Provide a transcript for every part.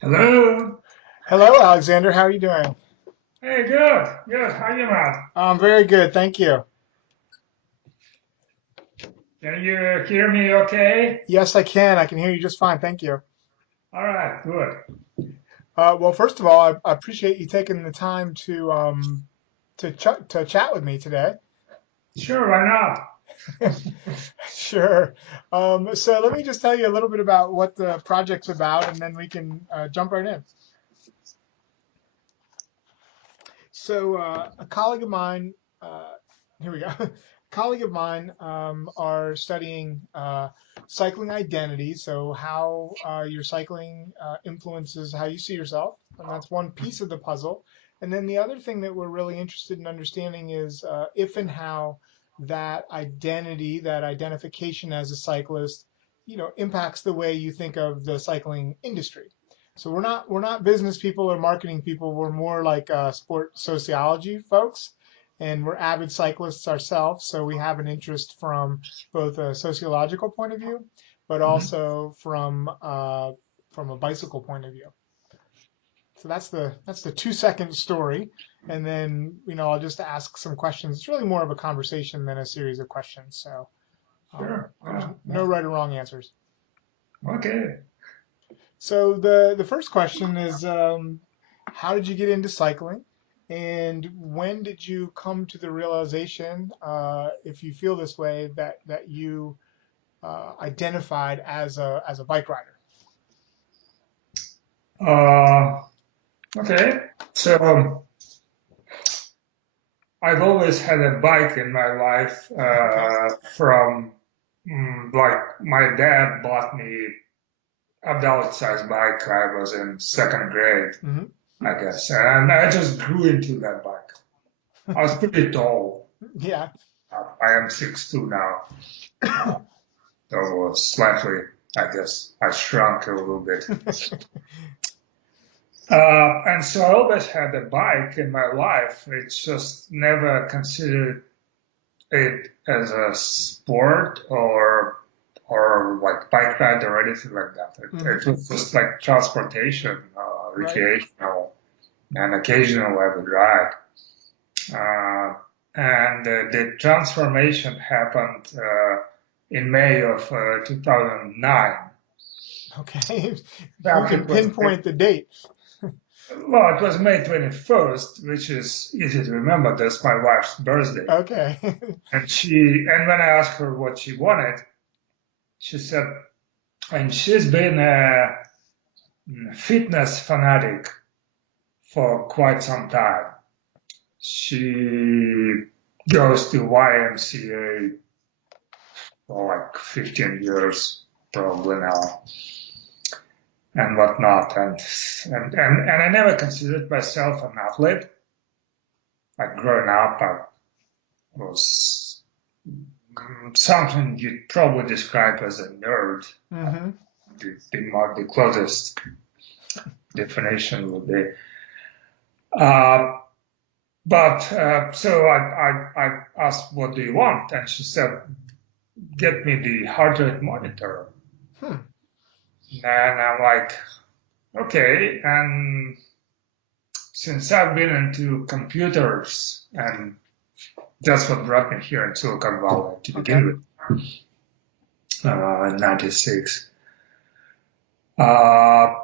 Hello. Hello, Alexander. How are you doing? Hey, good, good. How you, man? I'm very good, thank you. Can you hear me okay? Yes, I can. I can hear you just fine, thank you. All right, good. Well, first of all, I appreciate you taking the time to chat with me today. Sure, why not? Sure. So let me just tell you a little bit about what the project's about, and then we can jump right in. So, a colleague of mine, here we go. A colleague of mine are studying cycling identity. So, how your cycling influences how you see yourself. And that's one piece of the puzzle. And then the other thing that we're really interested in understanding is if and how that identity, that identification as a cyclist, impacts the way you think of the cycling industry. So we're not business people or marketing people. We're more like sport sociology folks, and we're avid cyclists ourselves. So we have an interest from both a sociological point of view, but Mhm. also from a bicycle point of view. So that's the 2 second story, and then I'll just ask some questions. It's really more of a conversation than a series of questions. So Sure. there's Yeah, no yeah. right or wrong answers. Okay. So the first question is, how did you get into cycling, and when did you come to the realization, if you feel this way, that you identified as a bike rider? Uh, okay. So I've always had a bike in my life. Okay. From like my dad bought me adult-sized bike. I was in second grade, Hmm. I guess, and I just grew into that bike. I was pretty tall. Yeah. I am 6'2" now. So slightly, I guess, I shrunk a little bit. And so I always had a bike in my life. It's just never considered it as a sport or like bike ride or anything like that. Hmm. It was just like transportation, Right. recreational, and occasional I would ride. Uh, and the transformation happened in May of 2009. Okay. You That can it was pinpoint the date. Well, it was May 21st, which is easy to remember. That's my wife's birthday. Okay. And when I asked her what she wanted, she said, and she's been a fitness fanatic for quite some time. She goes to YMCA for like 15 years probably now and whatnot. And I never considered myself an athlete. Like growing up, I was something you'd probably describe as a nerd. Hmm. The closest definition would be. Uh, but so I asked, "What do you want?" And she said, "Get me the heart rate monitor." Hmm. And I'm like, "Okay." And since I've been into computers, and that's what brought me here in Silicon Valley to Okay. begin with, in '96. Uh,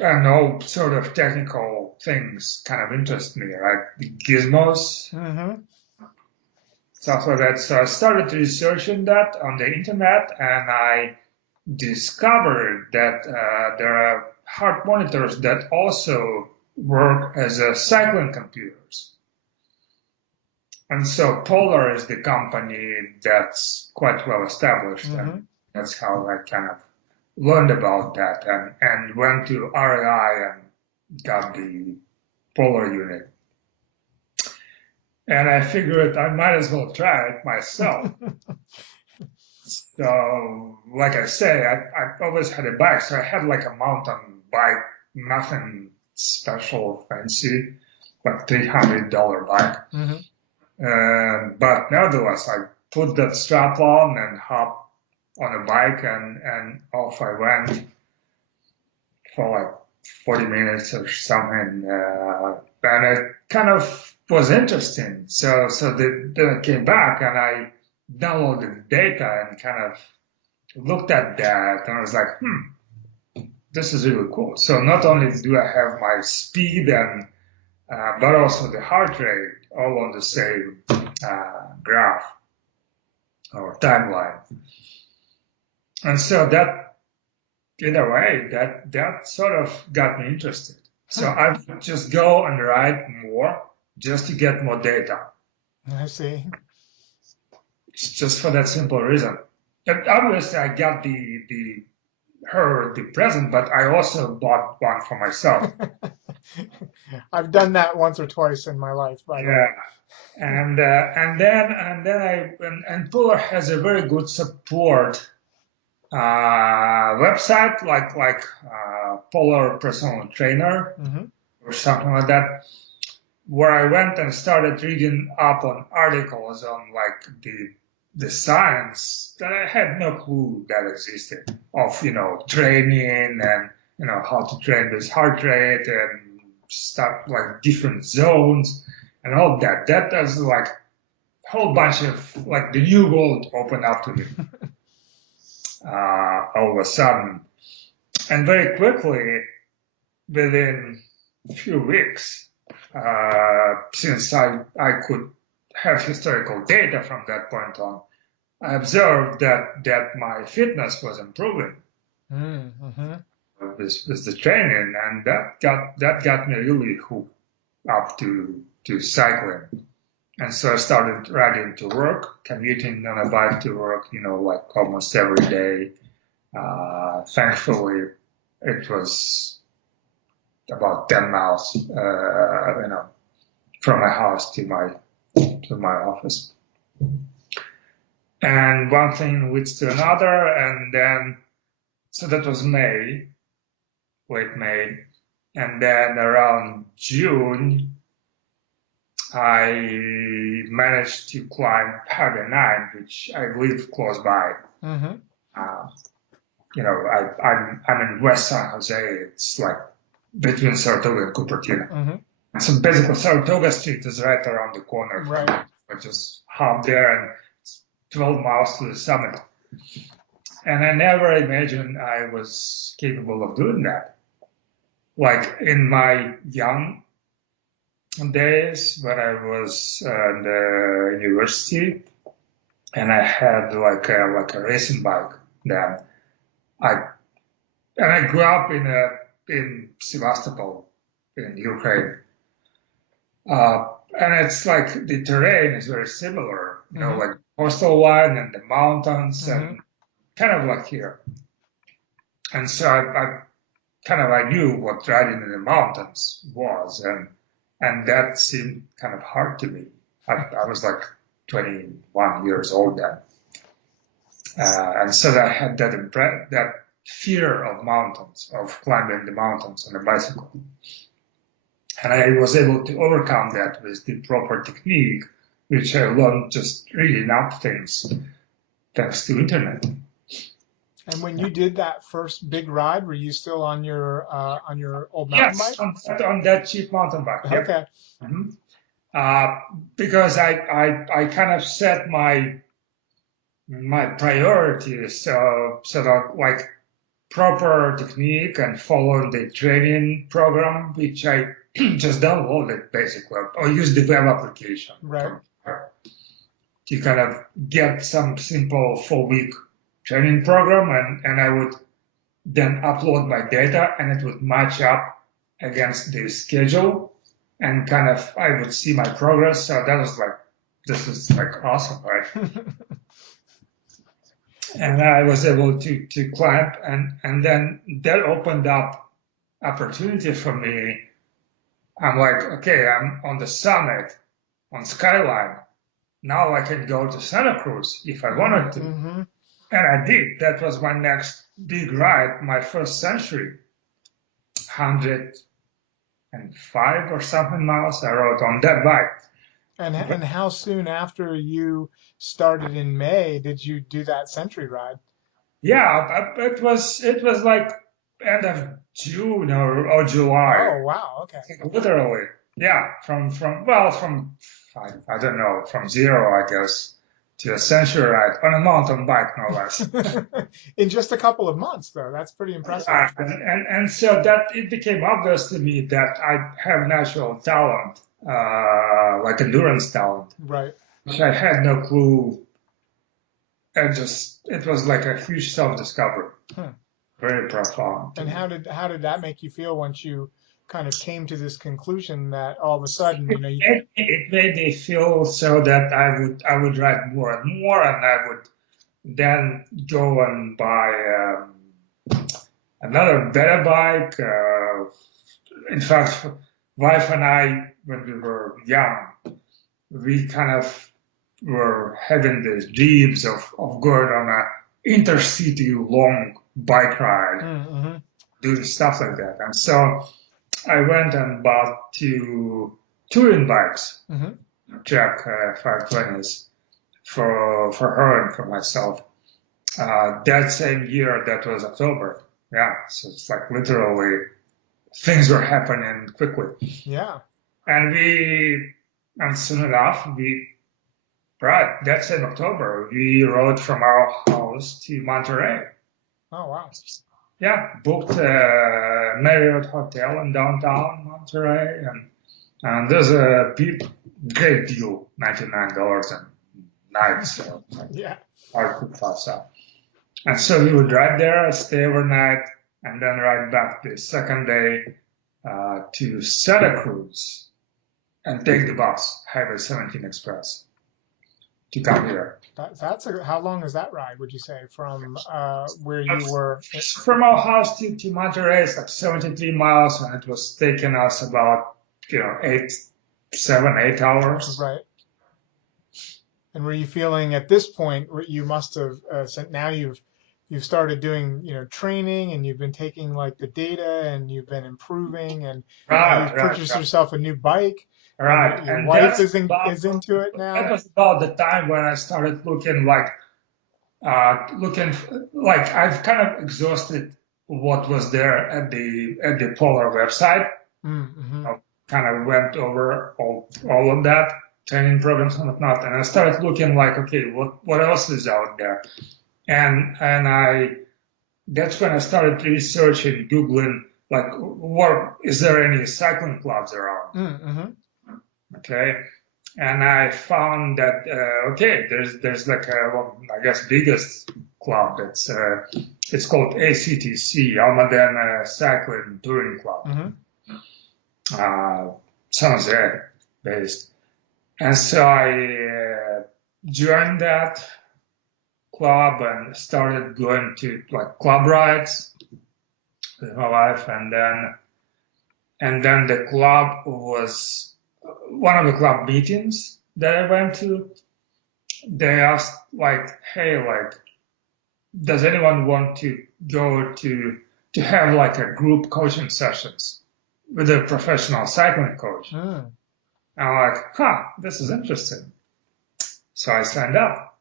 and all sort of technical things kind of interest me, right? The gizmos, Hmm. stuff like that. So I started researching that on the internet, and I discovered that there are heart monitors that also work as cycling computers. And so Polar is the company that's quite well established, and Hmm. that's how I kind of learned about that and went to RAI and got the Polar unit. And I figured I might as well try it myself. So, like I say, I always had a bike, so I had like a mountain bike, nothing special, fancy, like $300 bike. Hmm. But nevertheless, I put that strap on and hop on a bike and off I went for like 40 minutes or something, and it kind of was interesting. Then I came back and I downloaded data and kind of looked at that, and I was like, this is really cool. So not only do I have my speed and but also the heart rate all on the same graph or timeline. And so that, in a way, that sort of got me interested. So I would just go and write more just to get more data. I see. It's just for that simple reason. And obviously, I got the present, but I also bought one for myself. I've done that once or twice in my life, by the way. Yeah, and Puller has a very good support website like Polar Personal Trainer Mm-hmm. or something like that, where I went and started reading up on articles on like the science that I had no clue that existed of, training and, how to train this heart rate and stuff like different zones and all that. That was like a whole bunch of like the new world opened up to me all of a sudden. And very quickly, within a few weeks, since I could have historical data from that point on, I observed that my fitness was improving Mm-hmm. with the training, and that got me really hooked up to cycling. And so I started riding to work, commuting on a bike to work, like almost every day. Thankfully, it was about 10 miles, from my house to my office. And one thing leads to another, and then, so that was May, late May. And then around June, I managed to climb Paga 9, which I live close by. Mm-hmm. I'm in West San Jose. It's like between Saratoga and Cupertino. Mm-hmm. So basically, Saratoga Street is right around the corner. Right. I just hop there, and it's 12 miles to the summit. And I never imagined I was capable of doing that. Like in my young days when I was in the university, and I had like a racing bike then. I grew up in Sevastopol in Ukraine. And it's like the terrain is very similar, like coastal line and the mountains and kind of like here. And so I knew what riding in the mountains was, and that seemed kind of hard to me. I was like 21 years old then. And so I had that fear of mountains, of climbing the mountains on a bicycle. And I was able to overcome that with the proper technique, which I learned just reading up things thanks to internet. And when you did that first big ride, were you still on your old mountain bike? Yes, on that cheap mountain bike. Yep. Okay. Because I kind of set my priorities, so that like proper technique and follow the training program, which I just downloaded basically, or use the web application. Right. To kind of get some simple 4-week training program, and I would then upload my data, and it would match up against the schedule, and kind of I would see my progress. So that was like, this is like awesome, right? And I was able to climb, and then that opened up opportunity for me. I'm like, okay, I'm on the summit, on Skyline. Now I can go to Santa Cruz if I wanted to. Mm-hmm. And I did. That was my next big ride, my first century. 105 or something miles I rode on that bike. And how soon after you started in May did you do that century ride? Yeah, it was like end of June or July, Oh, wow. Okay. literally. Yeah, from I don't know, from zero, I guess, to a century ride on a mountain bike, no less. In just a couple of months, though. That's pretty impressive. And so that it became obvious to me that I have natural talent, like endurance talent, Right. which I had no clue. And just it was like a huge self-discovery, Hmm. very profound to And me. how did that make you feel once you kind of came to this conclusion that all of a sudden, It made me feel so that I would ride more and more, and I would then go and buy another better bike. In fact, wife and I, when we were young, we kind of were having these dreams of going on a intercity long bike ride, mm-hmm, doing stuff like that. And so I went and bought two touring bikes, mm-hmm. Jack 520s, for her and for myself. That same year, that was October. Yeah, so it's like literally things were happening quickly. Yeah. And soon enough, right, that same October, we rode from our house to Monterey. Oh, wow. Yeah, booked a Marriott hotel in downtown Monterey, and there's a great deal, $99 a night, so like Yeah. hard to pass up. And so we would drive there, stay overnight, and then ride back the second day to Santa Cruz and take the bus, Highway 17 Express, to come here. How long is that ride, would you say, from where you were? From our house to Monterey, it's like 73 miles, and it was taking us about, 8 hours. Right. And were you feeling at this point, you must have, now you've started doing, training and you've been taking like the data and you've been improving and now Right, you've right, purchased right, yourself a new bike and your, right. your And wife is into it that now. was about the time when I started looking like I've kind of exhausted what was there at the Polar website. Mm-hmm. I kind of went over all of that training programs and whatnot, and I started looking like, okay, what else is out there? And that's when I started researching, googling, like, what is there any cycling clubs around? Mm-hmm. Okay, and I found that okay, there's like I guess biggest club. It's called ACTC, Almaden Cycling Touring Club, Mm-hmm. uh, San Jose based. And so I joined that club and started going to like club rides with my wife, and then the club was one of the club meetings that I went to. They asked like, hey, like, does anyone want to go to have like a group coaching sessions with a professional cycling coach? Mm. And I'm like, this is interesting. So I signed up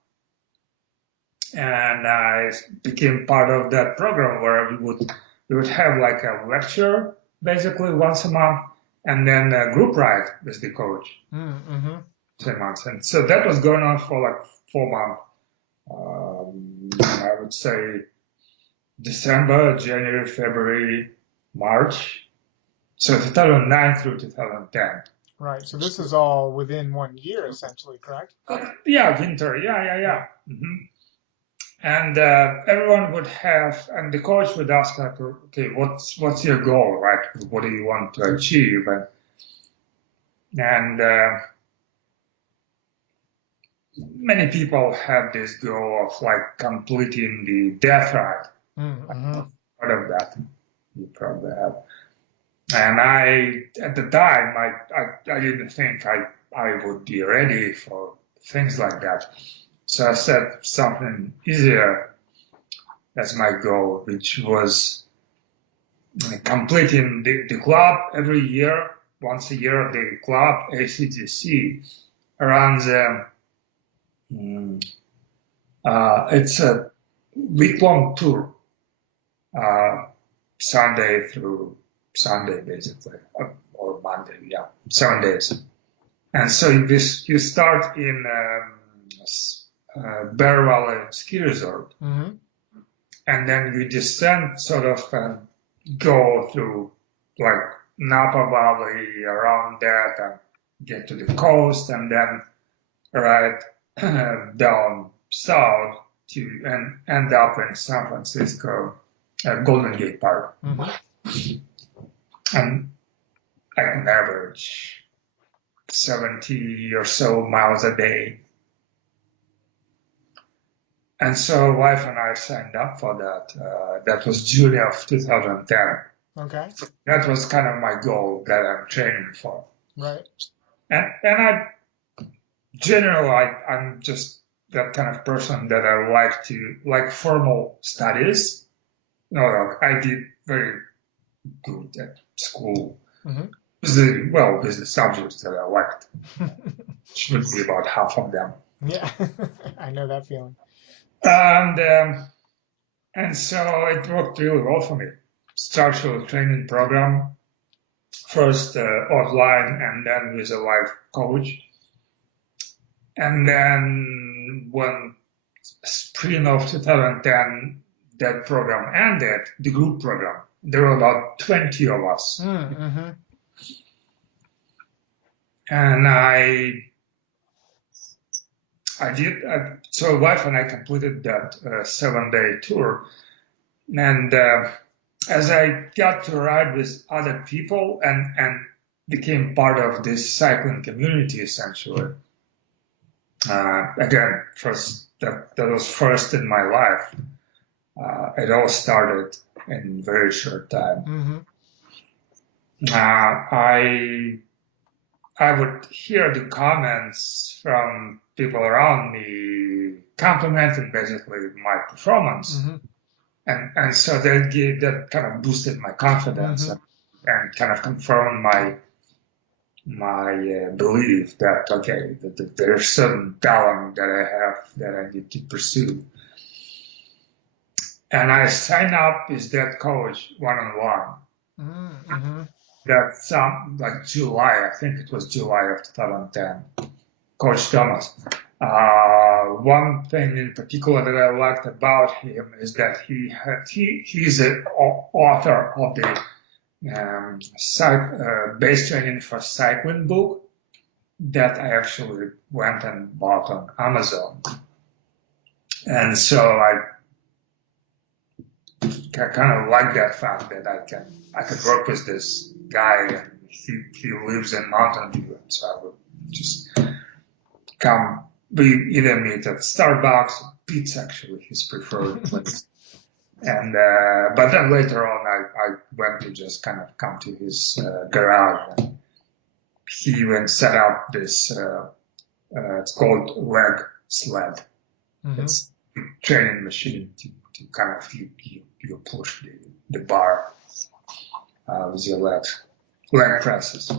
and I became part of that program where we would have like a lecture basically once a month and then a group ride with the coach Mm-hmm. 2 months. And so that was going on for like 4 months. I would say December, January, February, March. So 2009 through 2010. Right. So this is all within 1 year, essentially, correct? Yeah, winter. Yeah. hmm And everyone would have, and the coach would ask like, okay, what's your goal, right? What do you want to achieve? And many people have this goal of like completing the death ride. Mm-hmm. Part of that you probably have. And at the time, I didn't think I would be ready for things like that. So I set something easier as my goal, which was completing the club every year, once a year. The club ACTC runs it's a week-long tour. Uh, Sunday through Sunday, basically, or Monday, yeah, 7 days. And so you start in Bear Valley Ski Resort, Mm-hmm. and then you descend sort of and go through like Napa Valley around that and get to the coast and then right down south to and end up in San Francisco, Golden Gate Park. Mm-hmm. And I can average 70 or so miles a day. And so wife and I signed up for that. That was July of 2010. Okay. That was kind of my goal that I'm training for. Right. And I generally, I'm just that kind of person that I like formal studies. You know, like I did very good at school. Mm-hmm. With the subjects that I liked. Should be about half of them. Yeah, I know that feeling. And and so it worked really well for me. Structural training program, first offline and then with a life coach. And then when spring of 2010, that program ended, the group program. There were about 20 of us. Mm-hmm. And so wife and I completed that 7-day tour. And as I got to ride with other people and became part of this cycling community, essentially, again, that was first in my life. It all started in a very short time. Mm-hmm. I would hear the comments from people around me complimenting basically my performance. Mm-hmm. And so that kind of boosted my confidence and kind of confirmed my belief that, okay, that there's certain talent that I have that I need to pursue. And I signed up with that coach one-on-one. Mm-hmm. That's like July, I think it was July of 2010. Coach Thomas. One thing in particular that I liked about him is that he's an author of the base training for cycling book that I actually went and bought on Amazon. And so I kind of like that fact that I could work with this guy and he lives in Mountain View, and so I would just we either meet at Starbucks, Pete's actually his preferred place. And but then later on I went to just kind of come to his garage, and he even set up this it's called leg sled. Mm-hmm. It's a training machine to kind of you push the bar with your leg presses.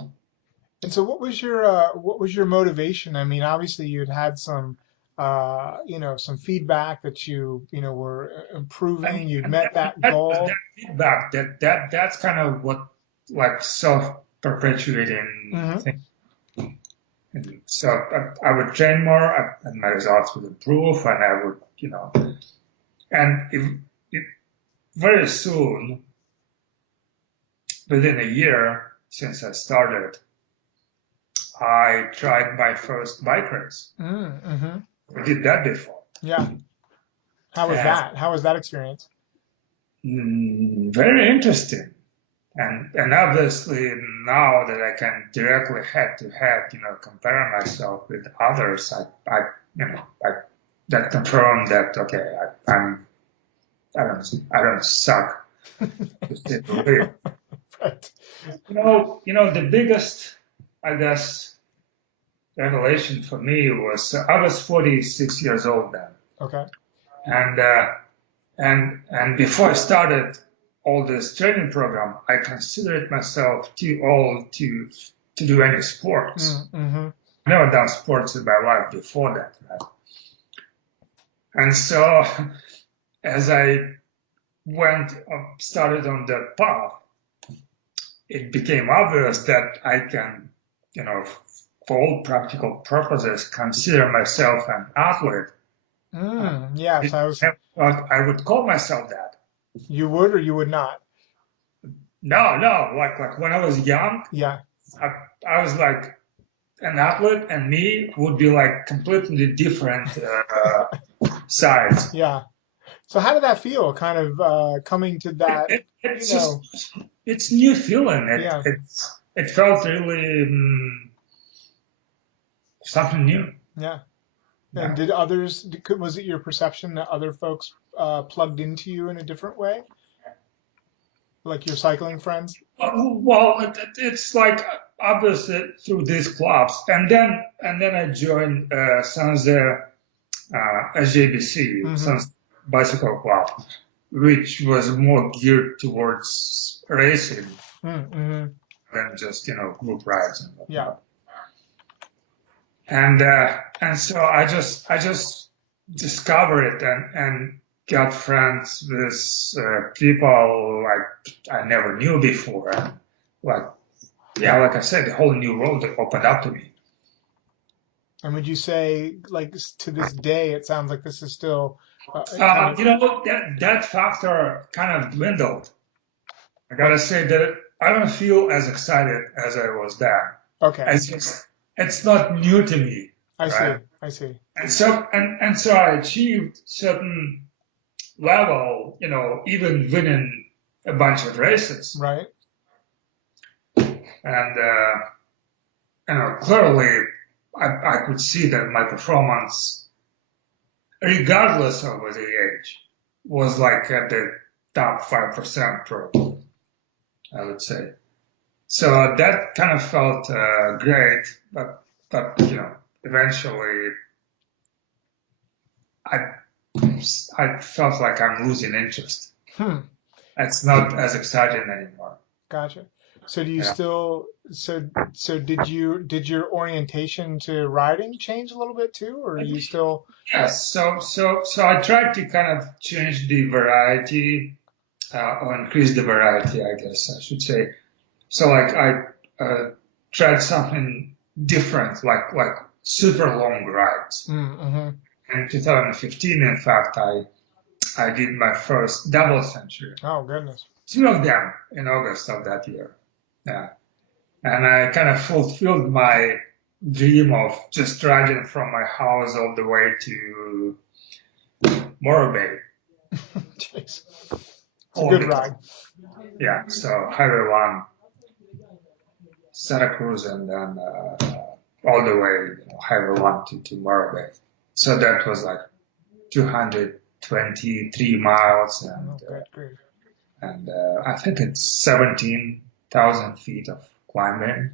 And so, what was your motivation? I mean, obviously, you'd had some some feedback that you were improving. You'd met that goal. That feedback, that's kind of what like self-perpetuating Mm-hmm. thing. And so I would train more, and my results would improve, and I would, and very soon, within a year since I started, I tried my first bike race. Mm-hmm. I did that before. Yeah. How was that? How was that experience? Very interesting. And obviously now that I can directly head to head, compare myself with others, I that confirmed that, okay, I don't suck. Right. The biggest, I guess, revelation for me was I was 46 years old then. Okay. And before I started all this training program, I considered myself too old to do any sports. Mm-hmm. I never done sports in my life before that, right? And so as I went started on that path, it became obvious that I can, you know, for all practical purposes, consider myself an athlete. Uh, Yes, it, I was. I would call myself that. You would or you would not? No, no, like when I was young, Yeah, I, I was like an athlete, and me would be like completely different sides. yeah. So how did that feel? Kind of coming to that, you It's know? just it's new feeling. Yeah, It felt really something new. yeah. And Yeah. did others? Was it your perception that other folks plugged into you in a different way, like your cycling friends? Well, it's like obviously through these clubs, and then I joined Sanze SJBC, Mm-hmm. Sans Bicycle Club, which was more geared towards racing Mm-hmm. than just group rides and Yeah. whatnot. And so I just discovered it and got friends with people like I never knew before. And like yeah, like I said, the whole new world that opened up to me. And would you say, like, to this day, it sounds like this is still kind of That factor kind of dwindled. I gotta say that I don't feel as excited as I was then. okay? It's just it's not new to me, I see. right? I see. And so I achieved certain level, even winning a bunch of races. Right. And clearly I could see that my performance, regardless of the age, was like at the top 5% probably, I would say. So that kind of felt great, but eventually I I felt like I'm losing interest. Hmm. It's not as exciting anymore. Gotcha. So do you Yeah. still so did your orientation to riding change a little bit too, or are you still Yes. So I tried to kind of change the variety, or increase the variety, I guess I should say. So like I tried something different, like super long rides. mm-hmm. In 2015, in fact, I did my first double century. Oh goodness. Two of them in August of that year. Yeah. And I kind of fulfilled my dream of just riding from my house all the way to Morro Bay Jeez. It's a all good the ride. time. Yeah. So Highway 1, Santa Cruz, and then all the way Highway 1 to Morro Bay. So that was like 223 miles Oh, good grief. and I think it's 17,000 feet of climbing.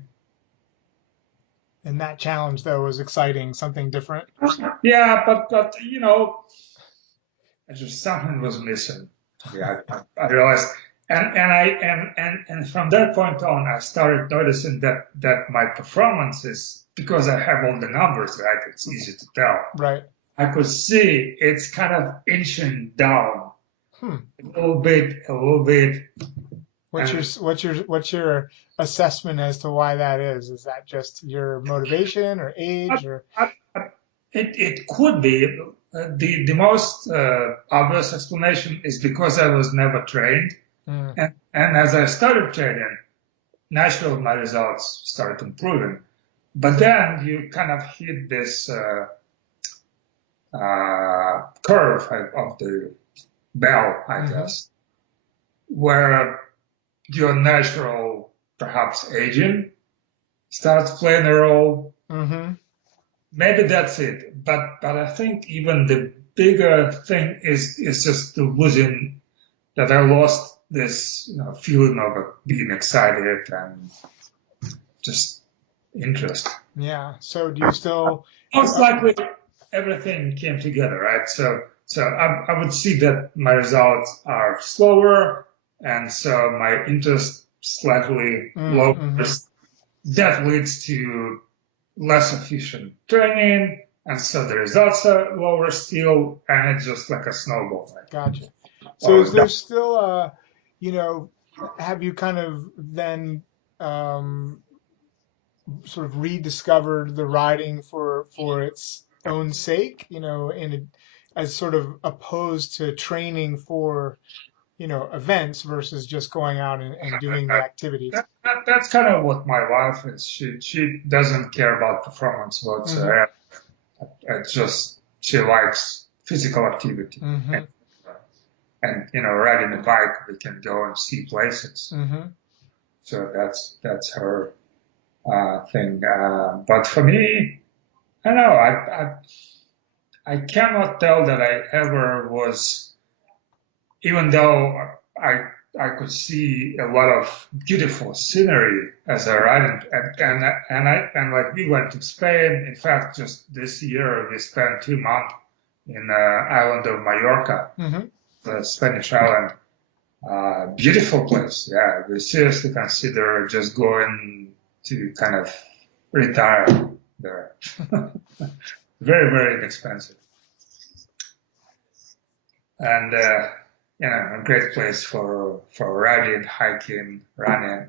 And that challenge though was exciting, something different. Yeah, but just something was missing. Yeah, I realized, and from that point on, I started noticing that my performance is because I have all the numbers, right? It's easy to tell. Right. I could see it's kind of inching down Hmm. a little bit, and What's your assessment as to why that is? Is that just your motivation or I, age or I, it could be the most obvious explanation is because I was never trained, mm, and as I started training, naturally my results started improving. But then you kind of hit this curve of the bell, I hmm guess, where your natural, perhaps aging, starts playing a role. hmm Maybe that's it. But I think even the bigger thing is just the losing that I lost this feeling of being excited and just interest. Yeah. So do you still Most uh, likely everything came together, right? So I would see that my results are slower, and so my interest slightly mm-hmm. lowers. That leads to less efficient training, and so the results are lower still, and it's just like a snowball. Right? Gotcha. So or is there still, you know, have you kind of then um, sort of rediscovered the riding for its own sake, as sort of opposed to training for, events versus just going out and doing the activities? that's kind of what my wife is. She doesn't care about performance Mm-hmm. whatsoever. It's just she likes physical activity. Mm-hmm. And riding a bike, we can go and see places. Mm-hmm. So that's her thing. But for me, I don't know. I cannot tell that I ever was, even though I could see a lot of beautiful scenery as I ride, and like we went to Spain. In fact, just this year we spent 2 months in the island of Mallorca, Mm-hmm. the Spanish island. Beautiful place. Yeah, we seriously consider just going to kind of retire there. Very, very inexpensive. And, a great place for riding, hiking, running.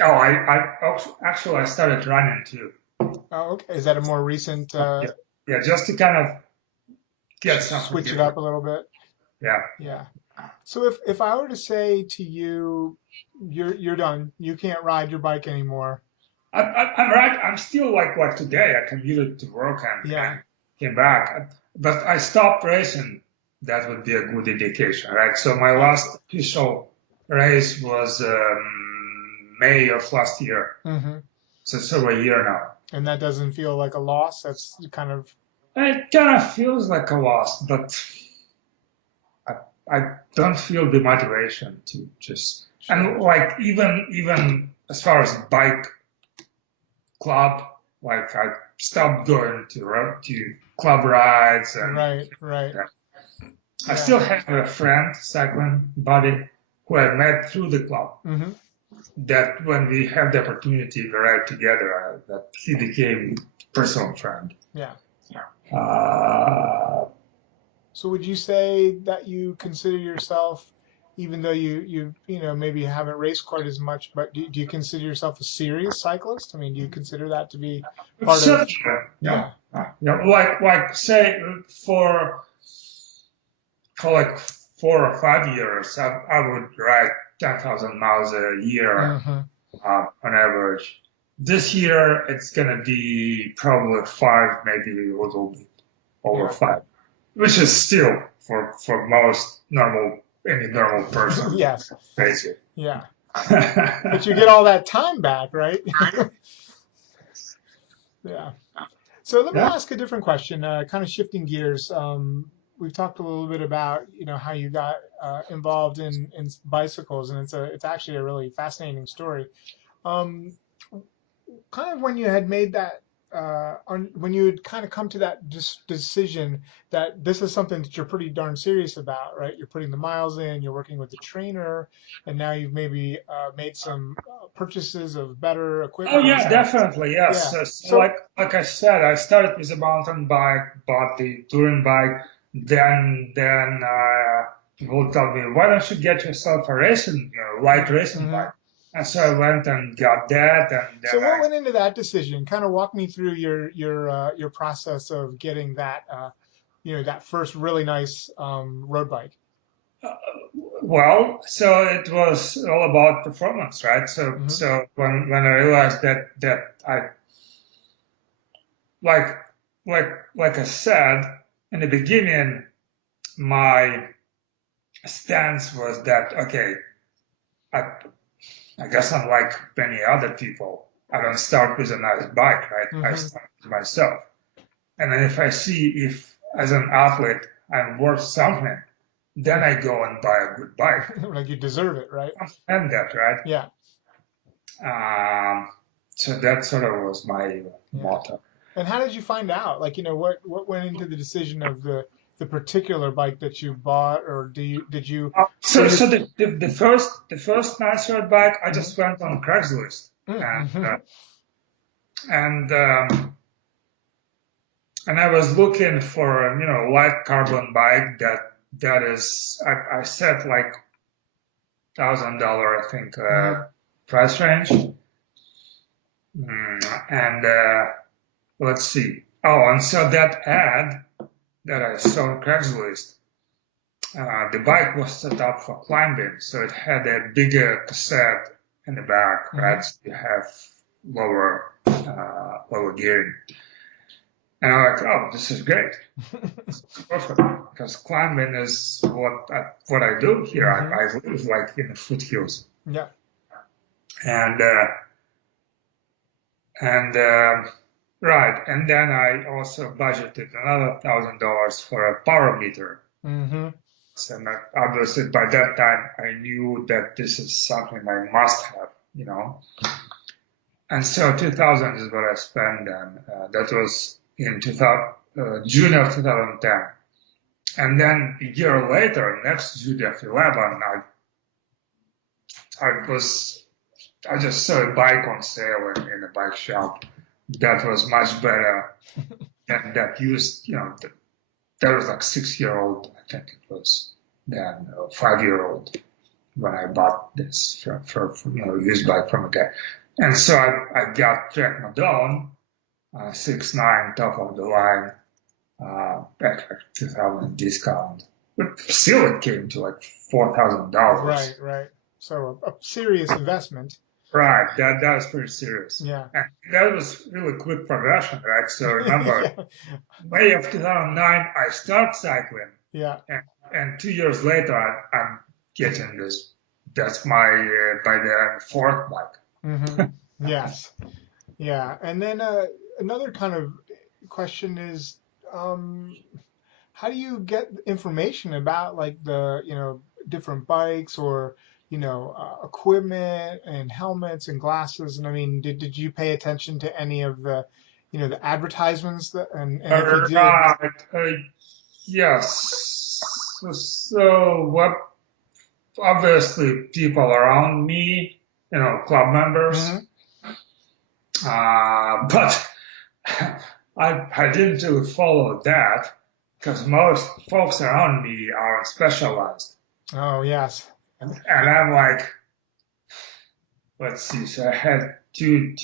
Oh, actually, I started running too. Oh, okay. Is that a more recent Yeah, yeah, just to kind of get something switch it different. up a little bit? Yeah. Yeah. So if I were to say to you, you're done, you can't ride your bike anymore. I'm right. I'm still like today. I commuted to work Yeah. and came back, but I stopped racing. That would be a good indication, right? So my Yeah. last official race was May of last year. Mm-hmm. So it's over a year now. And that doesn't feel like a loss. That's kind of, It kind of feels like a loss, but I, I don't feel the motivation to just, sure. and like even as far as bike club, like I stopped going to club rides, and Right, right. I Yeah. still have a friend, cycling buddy, who I met through the club. Mm-hmm. That when we have the opportunity to ride together, that he became personal friend. Yeah. Uh, So would you say that you consider yourself, even though you maybe haven't raced quite as much, but do you consider yourself a serious cyclist? I mean, do you consider that to be part of, Certainly, yeah, yeah. yeah. Like say for like 4 or 5 years, I would ride 10,000 miles a year Mm-hmm. on average. This year, it's gonna be probably five, maybe a little bit over Yeah. five, which is still for most any normal person Yes. crazy. Yeah. But you get all that time back, right? Yeah. So let me Yeah. ask a different question, kind of shifting gears. We've talked a little bit about, how you got involved in bicycles, and it's actually a really fascinating story. Um, Kind of when you had made that, when you had kind of come to that decision that this is something that you're pretty darn serious about, right? You're putting the miles in, you're working with the trainer, and now you've maybe made some purchases of better Oh equipment and yeah, stuff. definitely. Yes. Yeah. So So, like I said, I started with a mountain bike, bought the touring bike. Then people told me, why don't you get yourself a racing, light racing mhm. bike? And so I went and got that, and then So what went into that decision? Kind of walk me through your process of getting that that first really nice road bike. well, so it was all about performance, right? So Hmm. so when I realized that I like like like I said in the beginning, my stance was that okay, I I guess unlike many other people, I don't start with a nice bike, right? I Hmm. start with myself. And then if I see if as an athlete I'm worth something, then I go and buy a good bike. Like you deserve it, right? And that, right? Yeah, So that sort of was my yeah. motto. And how did you find out? Like, what went into the decision of the particular bike that you bought, or did you say So you're? the first nice road bike, I Hmm. just went on Craigslist and Mm-hmm. and and I was looking for a light carbon bike that that is, I set like $1,000, I think, Hmm. price range. And let's see. Oh, and so that ad that I saw on Craigslist, the bike was set up for climbing, so it had a bigger cassette in the back, right? Hmm. So you have lower gearing. And I'm like, oh, this is great. It's perfect because climbing is what I do here. Hmm. I live like in the foothills, Yeah. and and right. And then I also budgeted another $1,000 for a power meter. Hmm. So obviously by that time I knew that this is something I must have, And so 2000 is what I spent, and that was in 2000, June of 2010. And then a year later, next June of 11, I was I just saw a bike on sale in a bike shop that was much better than that used, that was like 6-year-old, I think it was, than a 5-year-old when I bought this used bike from a guy. And so I got Trek Madone, 6.9 top of the line, back like 2000 discount. But still it came to like $4,000. Right. Right. So a serious investment. Right, that was pretty serious. Yeah. And that was really quick progression, right? So remember, Yeah. May of 2009, I start cycling, Yeah. and 2 years later, I'm getting this. That's my by the fourth Hmm. bike. Yes. Yeah. And then another kind of question is, um, how do you get information about like the, different bikes or, equipment and helmets and glasses? And I mean, did you pay attention to any of the, the advertisements and if you did, Right. Yes. So what? Obviously, people around me, club members, hmm but I didn't really follow that because most folks around me are specialized. oh yes. And I'm like, let's see, so I had two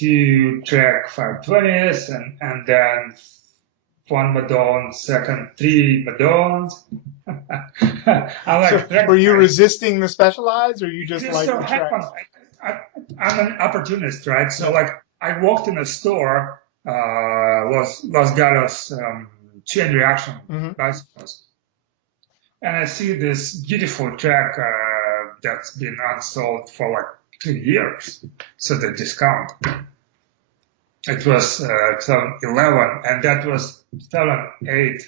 Trek 520s and then one Madone, second three Madones. I'm So like, Trek, were you resisting the specialized or you it just just like so the Trek? happened. I, I'm an opportunist, right? So Yeah. like I walked in a store, Los Gatos chain reaction Hmm. bicycles, and I see this beautiful track that's been unsold for like 2 years. So the discount. It was 2011, and that was 2008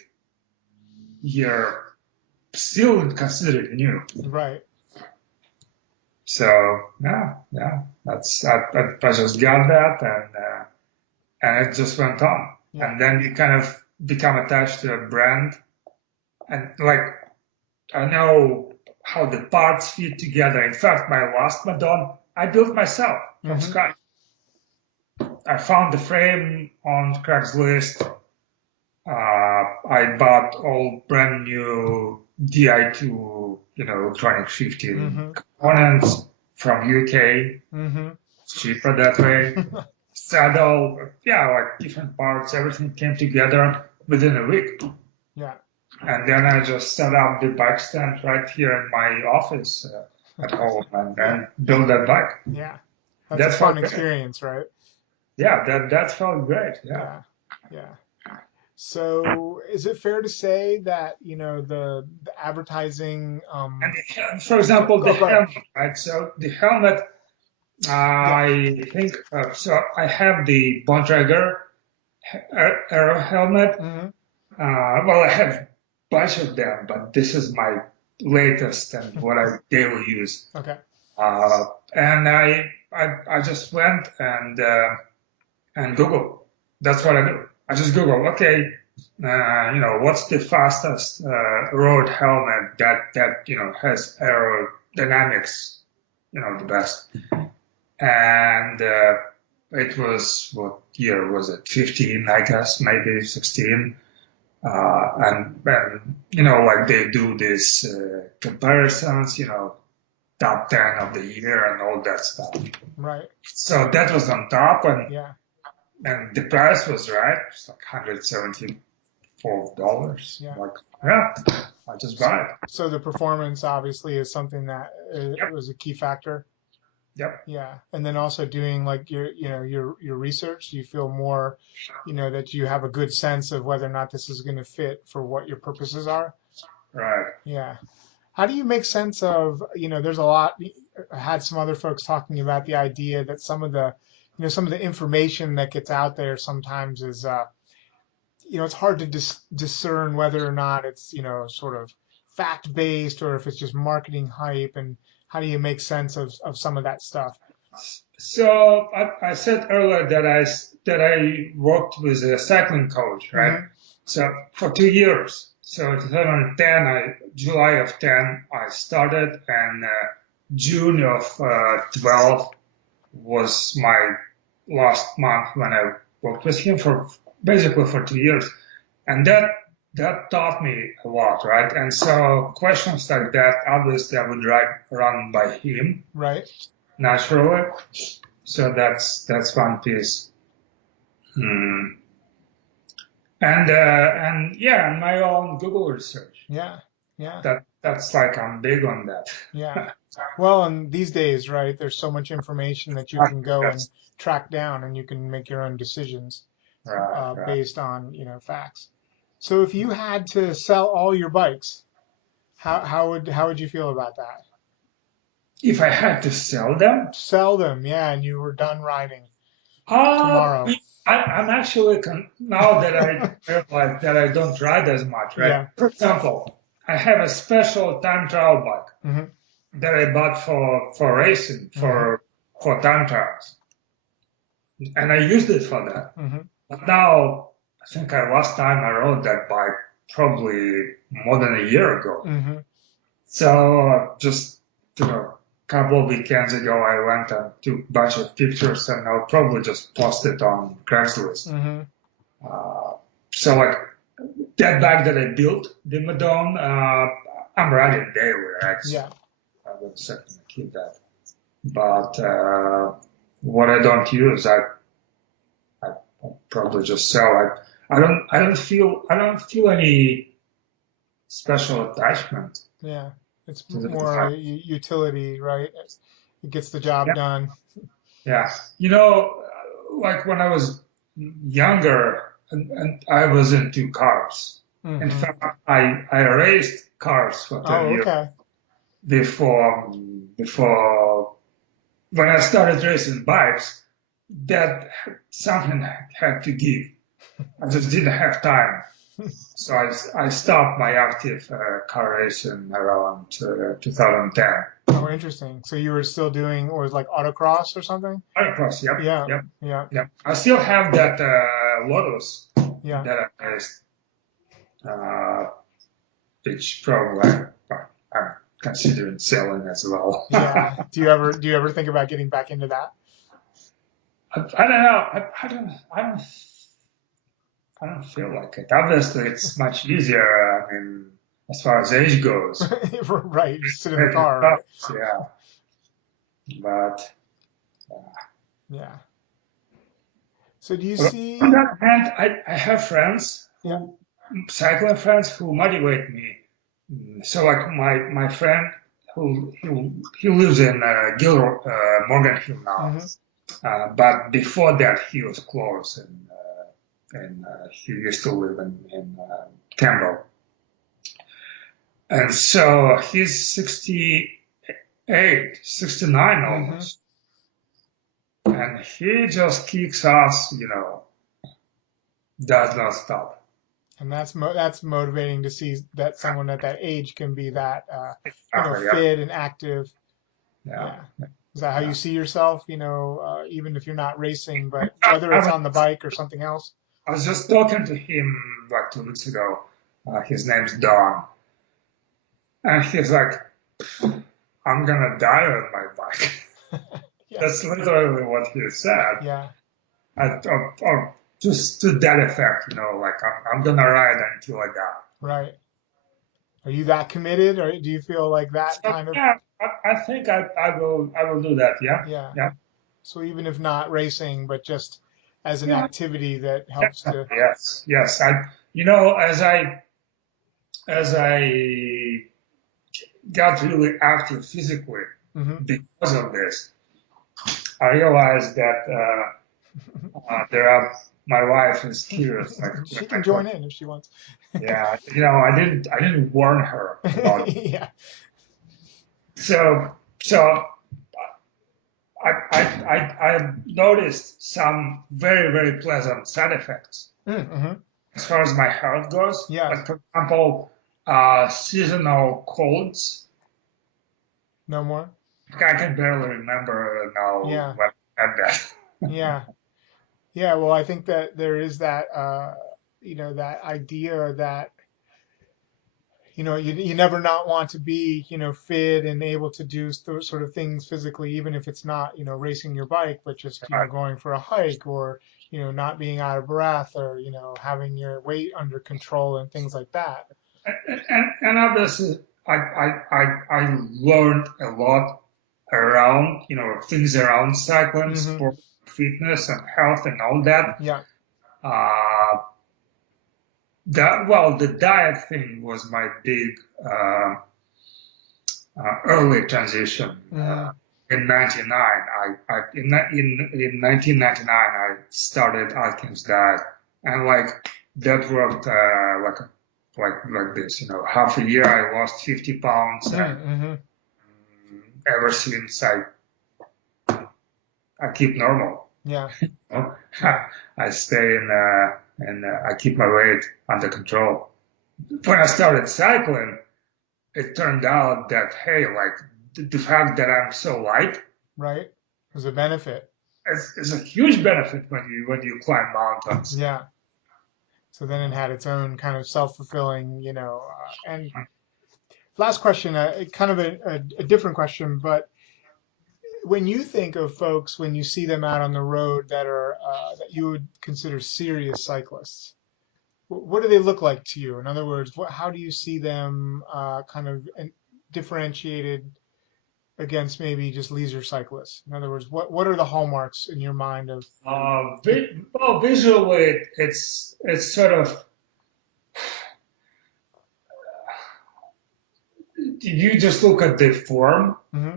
year, still considered new. Right. So yeah, I just got that, and it just went on, Yeah. and then you kind of become attached to a brand, and like I know how the parts fit together. In fact, my last Madone I built myself from Hmm. scratch. I found the frame on Craigslist. I bought all brand new Di2, electronic shifting Hmm. components from UK. Hmm. It's cheaper that way. Saddle, yeah, like different parts, everything came together within a week. Yeah. And then I just set up the bike stand right here in my office at home Yeah. and build that bike. Yeah. That's a That fun felt great. experience, right? Yeah, that felt great. Yeah. Yeah. Yeah. So is it fair to say that, the advertising, For example, the go ahead. helmet, right? So the helmet, Yeah. I think, so I have the Bontrager Aero helmet. Hmm. Well, I have a bunch of them, but this is my latest and what I daily use. Okay. Uh, and I just went and Google. That's what I do. I just Google, okay, what's the fastest road helmet that has aerodynamics, the best. And it was, what year was it? 15, I guess, maybe 16. and like they do these comparisons, top 10 of the year and all that stuff. Right. So that was on top, and Yeah. and the price was right. It's like $174. Yeah. Like, yeah, I just buy it. So the performance obviously is something that Yep, was a key factor. yep, Yeah. And then also doing like your research, you feel more, that you have a good sense of whether or not this is going to fit for what your purposes are. right. Yeah. How do you make sense of, there's a lot, I had some other folks talking about the idea that some of the information that gets out there sometimes is, it's hard to discern whether or not it's, sort of fact based or if it's just marketing hype, and how do you make sense of some of that stuff? So I said earlier that I worked with a cycling coach, right? Hmm. So for 2 years. So 2010, July of 10, I started, and June of 12 was my last month when I worked with him for basically for 2 years, and that taught me a lot, right? And so questions like that, obviously, I would run by him Right. naturally. So that's one piece. Hmm. And yeah, my own Google research. Yeah. Yeah. That's like I'm big on that. Yeah. Well, and these days, right, there's so much information that you can go and That's track down, and you can make your own decisions right, right. based on, facts. So if you had to sell all your bikes, how would you feel about that? If I had to sell them, Sell them, yeah, and you were done riding uh, tomorrow. I'm actually now that I realize that I don't ride as much, right? Yeah. For example, I have a special time trial bike Hmm. that I bought for racing, Hmm. for time trials, and I used it for that. Hmm. But now, I think last time I rode that bike probably more than a year ago. Hmm. So just a couple of weekends ago, I went and took a bunch of pictures, and I'll probably just post it on Craigslist. Hmm. Uh, so like that bike that I built, the Madone, I'm riding daily. Yeah. I will certainly keep that. But what I don't use, I probably just sell. I don't feel any special attachment Yeah. It's to the more design. utility, right? It gets the job Yeah, done. yeah. Like when I was younger and I was into cars. In Hmm. fact, I raced cars for 10 Oh, years okay. before when I started racing bikes. That something had to give. I just didn't have time. So I stopped my active car racing around 2010. Oh, interesting. So you were still doing, or was like autocross or something? Motocross, yep, Yeah. yep, Yeah. yep. I still have that Lotus Yeah. that I raced, uh, which probably I'm considering selling as well. Yeah. Do you ever think about getting back into that? I don't know. I don't feel like it. Obviously, it's much easier. I mean, as far as age goes, Right. Just sit in the making car, right? cars, yeah. But Yeah. So do you on the see? other hand, I have friends Yeah. cycling friends who motivate me. So like my friend who lives in Morgan Hill now, Hmm. but before that he was close, and he used to live in Campbell, and so he's 68, 69 Hmm. almost, and he just kicks ass, does not stop. And that's motivating to see that someone at that age can be that, Yeah, fit and active. yeah, Yeah. Is that how you yeah. see yourself? Even if you're not racing, but I, whether I it's was on the bike or something else? I was just talking to him like 2 weeks ago. His name's Don, and he's like, "I'm gonna die on my bike." Yeah. That's literally what he said. Yeah. Or just to that effect, like I'm gonna ride until I die. Right. Are you that committed, or do you feel like that So kind of, yeah, I think I will do that. Yeah, yeah. yeah, So even if not racing, but just as an yeah. activity that helps to, Definitely, yes, yes. As I got really active physically hmm because of this, I realized that there are my wife is curious, she can join in if she wants. yeah, I didn't warn her about it. Yeah. So I noticed some very, very pleasant side effects Mm-hmm. as far as my health goes. Yes. Like, for example, seasonal colds. No more. I can barely remember now Yeah. when I had that. Yeah. Yeah. Well, I think that there is that, that idea that, you never not want to be, fit and able to do those sort of things physically, even if it's not, racing your bike, but just, going for a hike or, not being out of breath or, having your weight under control and things like that. And obviously, I learned a lot around, things around cycling, hmm sport, fitness, and health, and all that. Yeah. Uh, the diet thing was my big uh, early transition. hmm In '99, in 1999, I started Atkins diet, and like that worked like this. Half a year I lost 50 pounds, and hmm ever since I keep normal. Yeah. You know? I stay in and I keep my weight under control. When I started cycling, it turned out that hey, like the fact that I'm so light Right. There's a benefit. is a huge benefit when you climb mountains. Yeah. So then it had its own kind of self-fulfilling, and last question, kind of a different question, but when you think of folks, when you see them out on the road that you would consider serious cyclists, what do they look like to you? In other words, how do you see them kind of differentiated against maybe just leisure cyclists? In other words, what are the hallmarks in your mind of? Well, visually, it's sort of you just look at the form, hmm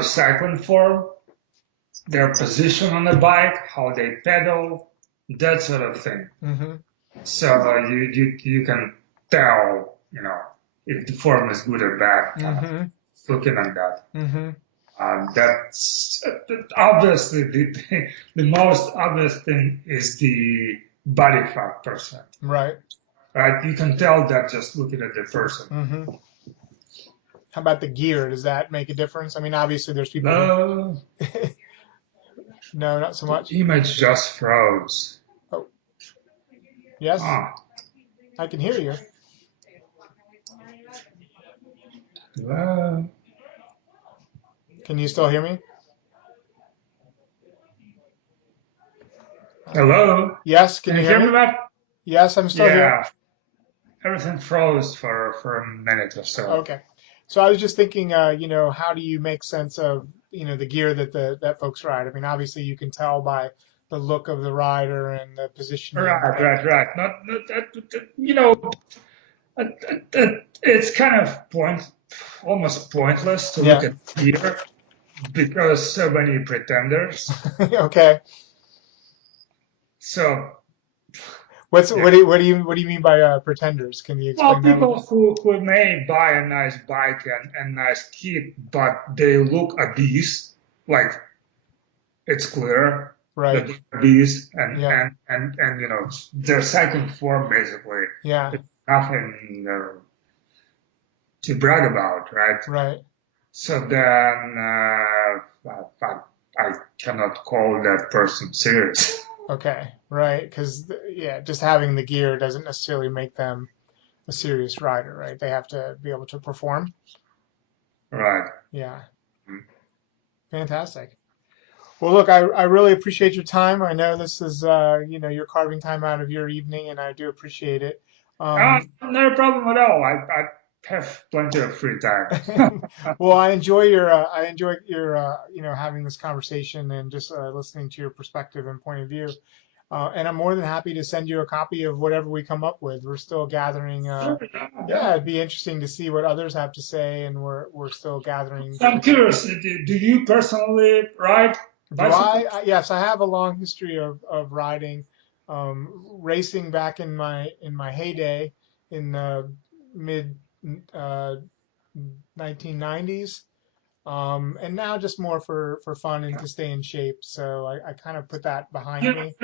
cycling form, their position on the bike, how they pedal, that sort of thing. hmm So you can tell, if the form is good or bad, kind of hmm looking at that. hmm That's obviously the most obvious thing is the body fat percent, Right. right? You can tell that just looking at the person. hmm How about the gear? Does that make a difference? I mean, obviously there's people who, No, no, not so the much. image just froze. Oh, yes, Ah, I can hear you. hello, Can you still hear me? Uh, hello. yes, can Can you you hear hear me, me? Matt? Yes, I'm still here. Yeah, everything froze for a minute or so. Okay. So I was just thinking, how do you make sense of, the gear that folks ride? I mean, obviously you can tell by the look of the rider and the positioning, Right, but right, right. Not it's kind of almost pointless to look yeah. at here because so many pretenders. Okay. So What's yeah, what do you mean by pretenders? Can you well, explain that a little people bit? who may buy a nice bike and nice kit, but they look obese, like it's clear that Right. they're obese, and Yeah. and and and their cycling form basically Yeah. it's nothing to brag about, right? Right. So then I cannot call that person serious. Okay. Right. Because yeah, just having the gear doesn't necessarily make them a serious rider, right? They have to be able to perform. Right. Yeah. Fantastic. Well, look, I really appreciate your time. I know this is, you're carving time out of your evening, and I do appreciate it. Um, No problem at all. I have plenty of free time. well, I enjoy your, having this conversation and just listening to your perspective and point of view. And I'm more than happy to send you a copy of whatever we come up with. We're still gathering. Sure, yeah. Yeah, it'd be interesting to see what others have to say, and we're still gathering. So I'm curious, do you personally ride Do I? bicycles? Yes, I have a long history of riding, racing back in my heyday in the mid uh, 1990s, and now just more for fun and to stay in shape. So I kind of put that behind me.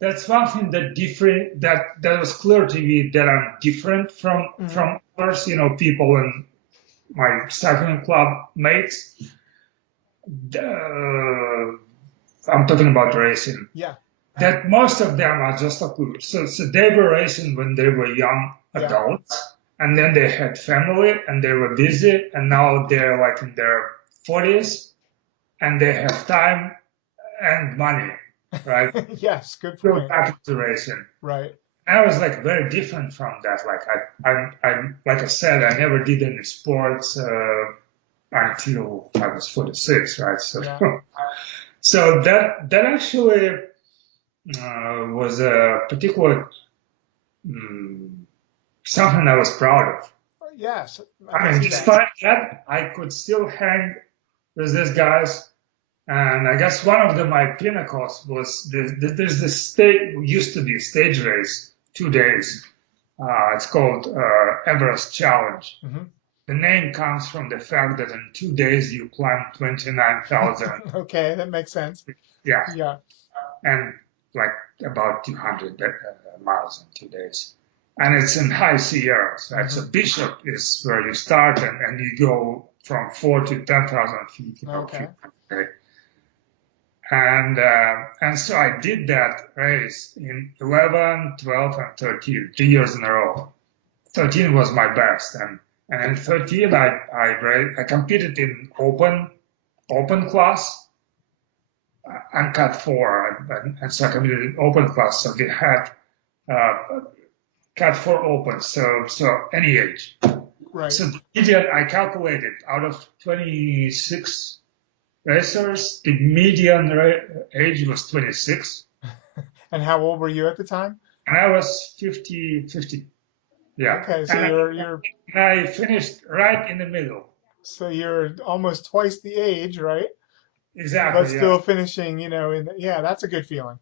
That's one thing that different that was clear to me that I'm different Hmm. from others, people in my cycling club mates. I'm talking about racing. Yeah, That most of them are just like so they were racing when they were young yeah, adults, and then they had family and they were busy, and now they're like in their 40s and they have time and money, right? yes, good Go point. back into racing. Right. I was like very different from that. Like like I said, I never did any sports until I was 46, right? So, Yeah. so that actually was a particular um, something I was proud of. Yes, I can And see that. despite that, I could still hang with these guys. And I guess one of my pinnacles was there's this used to be a stage race, 2 days. It's called Everest Challenge. Hmm. The name comes from the fact that in 2 days you climb 29,000, Okay, that makes sense. yeah, Yeah. and like about 200 miles in 2 days. And it's in high Sierras, right? So Hmm. Bishop is where you start, and you go from 4 to 10,000 feet, Okay. okay? And so I did that race in 11, 12, and 13, 3 years in a row. 13 was my best, and in 13 I competed in open class and cat four, and so I competed in open class. So we had cat four open, so any age. Right. So the median I calculated out of 26 racers, the median age was 26. And how old were you at the time? And I was 50, yeah. Okay, so And I finished right in the middle. you're almost twice the age, right? But Exactly, yeah. still finishing, yeah, that's a good feeling.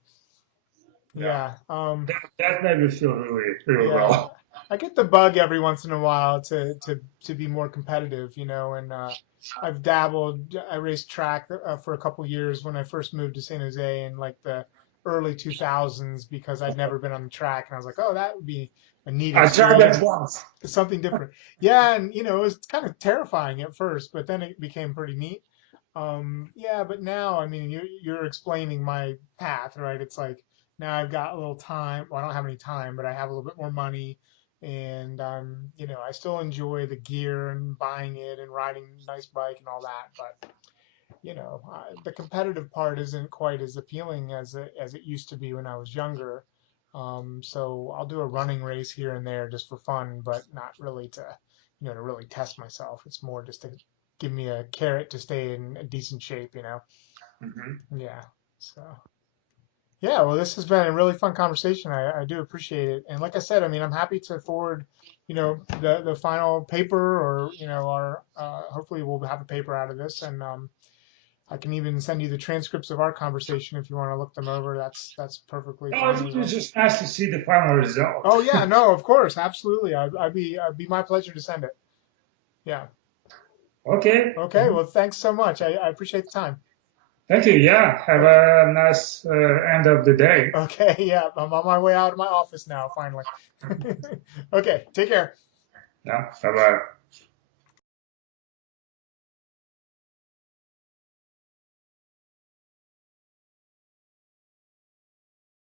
Yeah. Yeah. That made me feel really, really Yeah. well. I get the bug every once in a while to be more competitive, and I've dabbled. I raced track for a couple years when I first moved to San Jose in like the early 2000s because I'd never been on the track, and I was like, oh, that would be a neat I tried that experience. once. Something different. Yeah, and it was kind of terrifying at first, but then it became pretty neat. Yeah, but now, I mean, you're explaining my path, right? It's like now I've got a little time. Well, I don't have any time, but I have a little bit more money, and I still enjoy the gear and buying it and riding a nice bike and all that. But the competitive part isn't quite as appealing as it used to be when I was younger. So I'll do a running race here and there just for fun, but not really to really test myself. It's more just to give me a carrot to stay in a decent shape. Hmm. Yeah. So yeah, well, this has been a really fun conversation. I do appreciate it. And like I said, I mean, I'm happy to forward, the final paper or, our, hopefully we'll have a paper out of this. And, I can even send you the transcripts of our conversation if you want to look them over. That's perfectly No, fine it as was well. just nice to see the final result. Oh yeah, no, of course, absolutely. I'd be my pleasure to send it. Yeah. Okay. Okay. Well, thanks so much. I appreciate the time. Thank you. Yeah. Have Okay. a nice end of the day. Okay. Yeah. I'm on my way out of my office now, finally. Okay. Take care. Yeah. Bye bye.